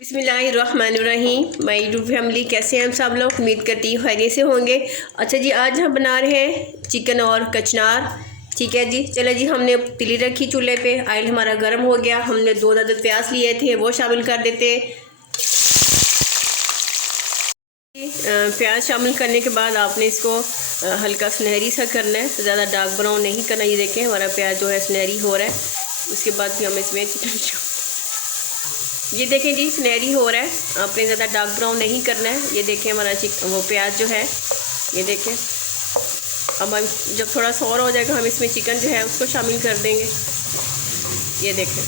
बिस्मिल्लाहिर्रहमानिर्रहीम। My YouTube family, कैसे हैं हम सब लोग? उम्मीद करती हूँ खैरियत से होंगे। अच्छा जी, आज हम बना रहे हैं चिकन और कचनार। ठीक है जी, चले जी, हमने तिली रखी चूल्हे पे, ऑयल हमारा गर्म हो गया। हमने 2 अदद प्याज लिए थे, वो शामिल कर देते हैं। प्याज शामिल करने के बाद आपने इसको हल्का सुनहरी सा करना है, ज़्यादा डार्क ब्राउन नहीं करना। ये देखें हमारा प्याज जो है सुनहरी हो रहा है। उसके बाद भी हम इसमें चिकन, ये देखें जी सुनहरी हो रहा है। आपने ज़्यादा डार्क ब्राउन नहीं करना है। ये देखें हमारा वो प्याज जो है, ये देखें। अब हम जब थोड़ा सौर हो जाएगा, हम इसमें चिकन जो है उसको शामिल कर देंगे। ये देखें,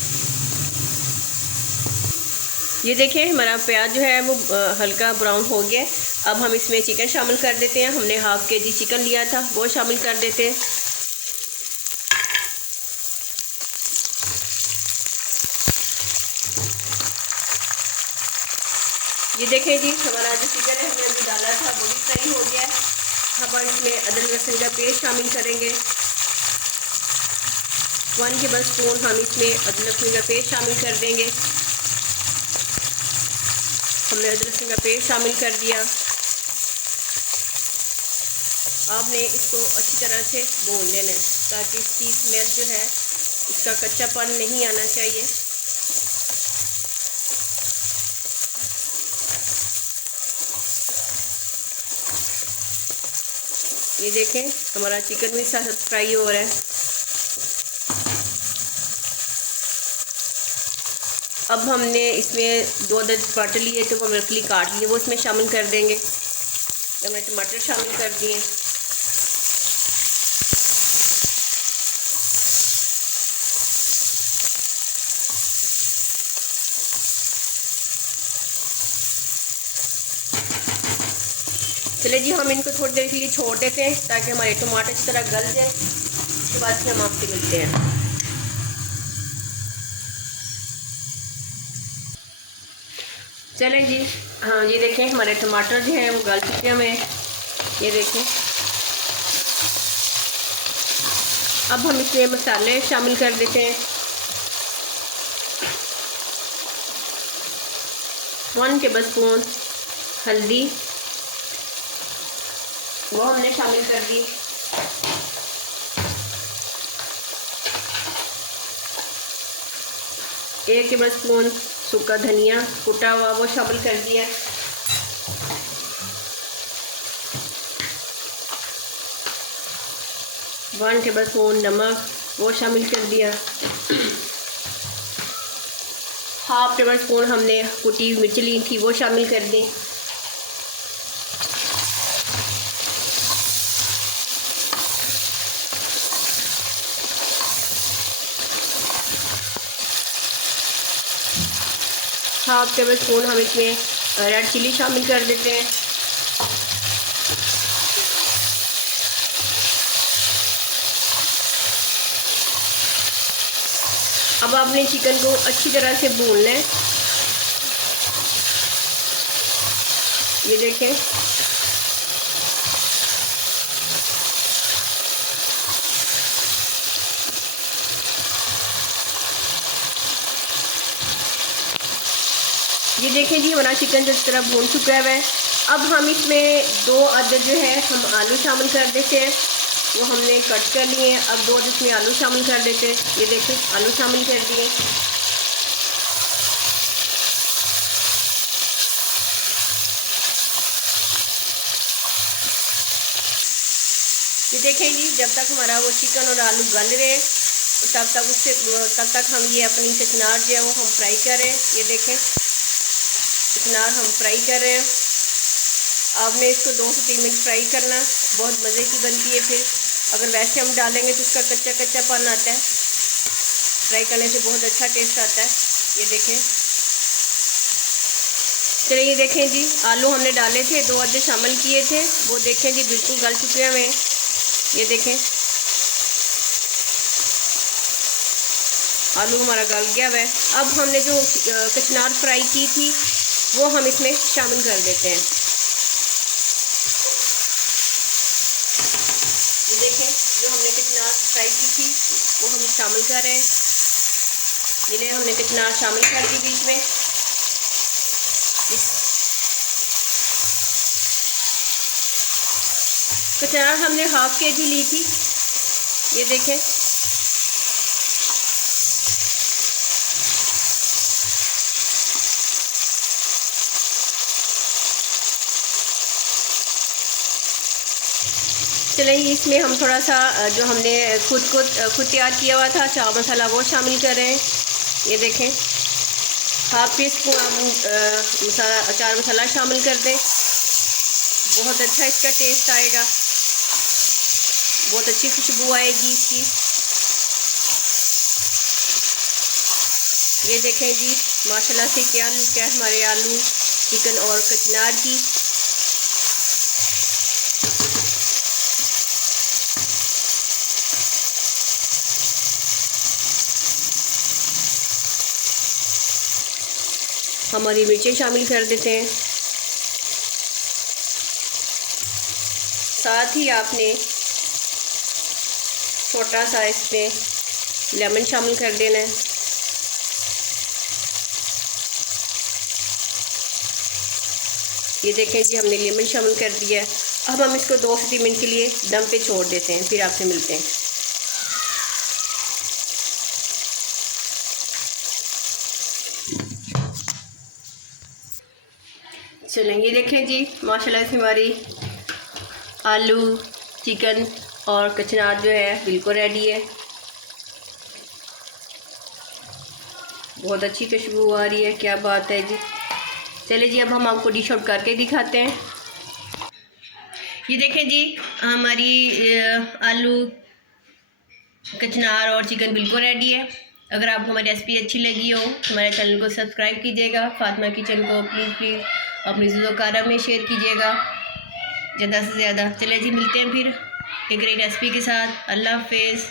ये देखें हमारा प्याज जो है वो हल्का ब्राउन हो गया। अब हम इसमें चिकन शामिल कर देते हैं। हमने हाफ केजी चिकन लिया था, वो शामिल कर देते हैं। ये देखें जी, हमारा जो चिकन है हमने अभी डाला था वो भी फ्राई हो गया है। हम इसमें अदरक लहसुन का पेस्ट शामिल करेंगे। 1 टेबलस्पून हम इसमें अदरक लहसुन का पेस्ट शामिल कर देंगे। हमने अदरक लहसुन का पेस्ट शामिल कर दिया। आपने इसको अच्छी तरह से भून लेना है ताकि इसकी स्मेल जो है, इसका कच्चापन नहीं आना चाहिए। ये देखें हमारा चिकन भी साथ फ्राई हो रहा है। अब हमने इसमें 2 अदद टमाटर लिए थे, वो रफली काट लिए, वो इसमें शामिल कर देंगे। हमने टमाटर शामिल कर दिए। चले जी, हम इनको थोड़ी देर के लिए छोड़ देते हैं ताकि हमारे टमाटर इस तरह गल जाए। उसके बाद फिर हम आपसे मिलते हैं। चलें जी, हाँ ये देखें हमारे टमाटर जो हैं वो गल चुके हैं हमें। ये देखें, अब हम इसमें मसाले शामिल कर देते हैं। 1 टेबलस्पून हल्दी, वो हमने शामिल कर दी। 1 टेबलस्पून सूखा धनिया कुटा हुआ, वो शामिल कर दिया। 1 टेबलस्पून नमक, वो शामिल कर दिया। हाफ टेबलस्पून हमने कुटी मिर्च ली थी, वो शामिल कर दी। हाफ टेबल स्पून हम इसमें रेड चिली शामिल कर देते हैं। अब आपने चिकन को अच्छी तरह से भूनना है। ये देखें, ये देखें जी हमारा चिकन जिस तरह भून चुका है। अब हम इसमें 2 अदद जो है हम आलू शामिल कर देते हैं, वो हमने कट कर लिए हैं। अब 2 अदद इसमें आलू शामिल कर देते हैं। ये देखें आलू शामिल कर दिए। ये देखें जी, जब तक हमारा वो चिकन और आलू गल रहे हैं तब तक हम ये अपनी कचनार जो है वो हम फ्राई करें। ये देखें कचनार हम फ्राई कर रहे हैं। आपने इसको 2 से 3 मिनट फ्राई करना, बहुत मज़े की बनती है। फिर अगर वैसे हम डालेंगे तो उसका कच्चा कच्चापन आता है। फ्राई करने से बहुत अच्छा टेस्ट आता है। ये देखें, चलिए ये देखें जी, आलू हमने डाले थे, 2 अदद शामिल किए थे, वो देखें जी बिल्कुल गल चुके हैं हमें। ये देखें आलू हमारा गल गया हुआ है। अब हमने जो कचनार फ्राई की थी वो हम इसमें शामिल कर देते हैं। ये देखें जो हमने कचनार फ्राई की थी वो हम शामिल कर रहे हैं। ये हमने कचनार शामिल कर दी बीच में। कचनार हमने हाफ केजी ली थी, ये देखें। चलिए इसमें हम थोड़ा सा जो हमने खुद तैयार किया हुआ था चाट मसाला वो शामिल कर रहे हैं। ये देखें, हाफ टी स्पून आप चाट मसाला शामिल कर दें, बहुत अच्छा इसका टेस्ट आएगा, बहुत अच्छी खुशबू आएगी इसकी। ये देखें जी, माशाल्लाह से क्या लुक है हमारे आलू चिकन और कचनार की। हमारी मिर्चें शामिल कर देते हैं, साथ ही आपने छोटा सा इसमें लेमन शामिल कर देना है। ये देखें जी, हमने लेमन शामिल कर दिया है। अब हम इसको 2 से 3 मिनट के लिए दम पे छोड़ देते हैं, फिर आपसे मिलते हैं। चलें, ये देखें जी, माशाल्लाह से हमारी आलू चिकन और कचनार जो है बिल्कुल रेडी है। बहुत अच्छी खुशबू आ रही है, क्या बात है जी। चलिए जी, अब हम आपको डिश आउट करके दिखाते हैं। ये देखें जी, हमारी आलू कचनार और चिकन बिल्कुल रेडी है। अगर आपको हमारी रेसिपी अच्छी लगी हो तो हमारे चैनल को सब्सक्राइब कीजिएगा। फातिमा किचन को प्लीज़ अपनी ज़ोकारा में शेयर कीजिएगा ज़्यादा से ज़्यादा। चलिए जी, मिलते हैं फिर एक नई रेसिपी के साथ। अल्लाह हाफ़िज़।